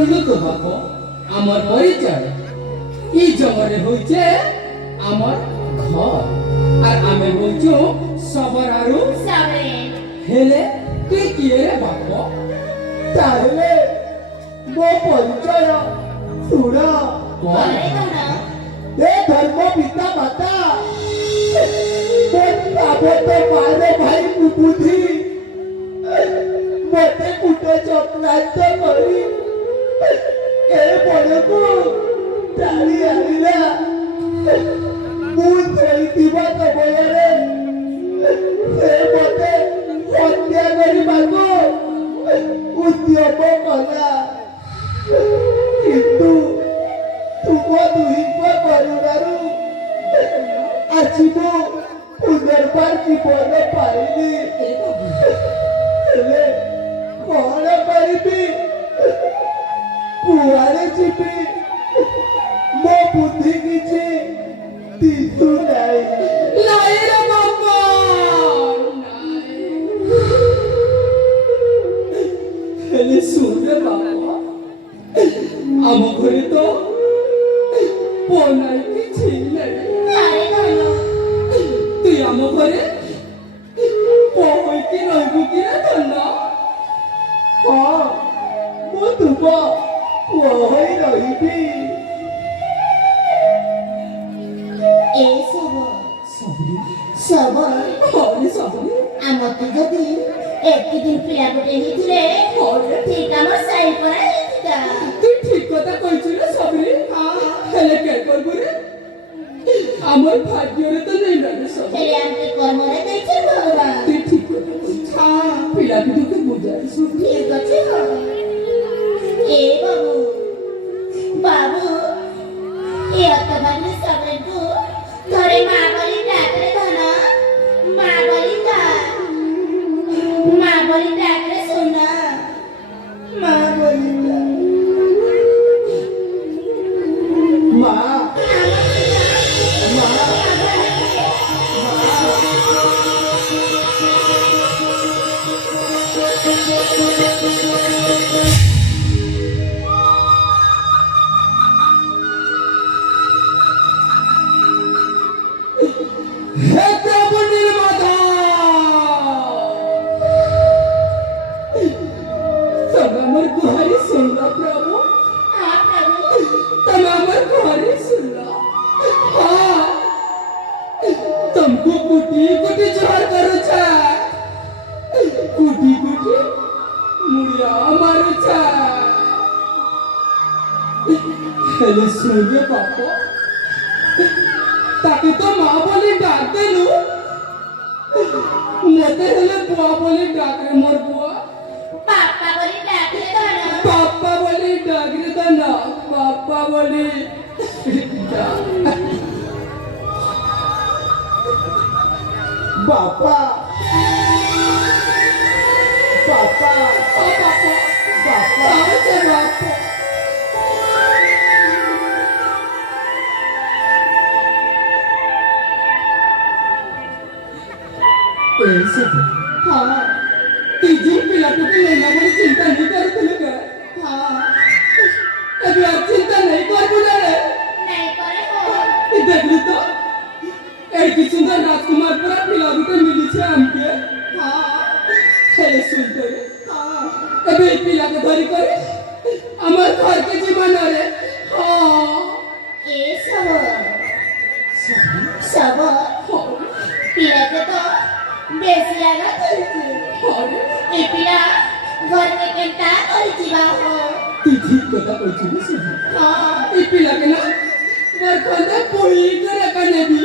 শুনলো তো বাপ আমার পরিচয় এই জঙ্গলে হইছে আমার ঘর আর আমি বলছো সবার আরো সবে হেলে তুই কি রে বাপ তাহলে ମୋ ପରିଚୟ ଶୁଣ বলে তোমরা ଏ ଧର୍ମ ପିତା ମାତା ମୋ ସାବତ ମାର ଭାଇ ବୁଦ୍ଧି ମୋତେ ଗୋଟେ ଚକ୍ରାନ୍ତ କରି ଏ ବଳକୁ ଟାଣି ଆଣିଲା ମୁଁ ଶୋଇଥିବା ସମୟରେ ସେ ମୋତେ ହତ୍ୟା କରିବାକୁ ଉଦ୍ୟମ କଲା କିନ୍ତୁ ତୁମ ଦୁହିଁଙ୍କ କରୁଣାରୁ ଆଜି ମୁଁ ପୁନର୍ବାର ଜୀବନ ପାଇଲି ହେଲେ କଣ କରିବି କୁଆଡ଼େ ଯିବି ମୋ ବୁଦ୍ଧି କିଛି ଦିଶୁ ନାହିଁ নাই রে বাবা হেলে শুনবে বাবা ଆମ ଘରେ ତ ପନାଇ କିଛି ନାହିଁ আরে ধন্য তুই ଆମ ଘରେ ପହଇକି ରହିବୁ କି ରେ ଧନ ହଁ ମୁଁ ତୁମ ପୁଅ ହୋଇ ରହିବି এসব ସବୁରି সব ହରେ ସବୁରି আমাকে যদি একটি দিন পিলা গোটে হইଥିଲେ ঠিক আমার সাই পড়া হইতা তুই ঠিক কথা কইଛୁ রে ସବୁରି ହେଲେ କେ করবু রে আমার ভাগ্যরে তো নেই রে ସବୁ হেলে আমাকে কর্মরে দেইছে ভগবান তুই ঠিক কথা কইଛୁ ପିଲାକୁ তোকে ବୁଝାଇ ସବୁ ঠিক আছে এ বাবু বাবু এ হতভাগ্য সবরেকু ধরে মা বলি ডাকরে ধন মা বলি ডাকরে শোনা মা বলি মা মা হে প্রভু নির্মাতা তবে আমার গুহারি শুনলা প্রভু तब अमर कुमारी सुनला हाँ तुमको कुटी कुटी जोहर करो छा कुटी कुटी मुड़िया मारो छा हेले सुनिए पापा ताकि तो माँ बोली डाक दे लू मते हेले बुआ बोली डाक रे मोर बुआ পাপা বলি ডাকরে ধন पापा बोली डाक रे तो ना पापा बोली ବାପା ବାପା হ্যাঁ चिंता नहीं कर হ্যাঁ अभी आप चिंता नहीं कर बुला रे নাই করে हो देखली तो एक सुंदर राजकुमार पूरा पिलाबू के मिली छे हमके হ্যাঁ हेले सुन तो रे হ্যাঁ अबे पिला के धरी करे আমার घर के जीवन रे हां এসব সব পিলাকে তো বেশি লাগা করেছে এই পিলা ঘর में केंटा করেছি বাবা তুই ঠিক কথা কইছিস হ্যাঁ এই পিলা के ना घर खंदे पोई करे का नेबी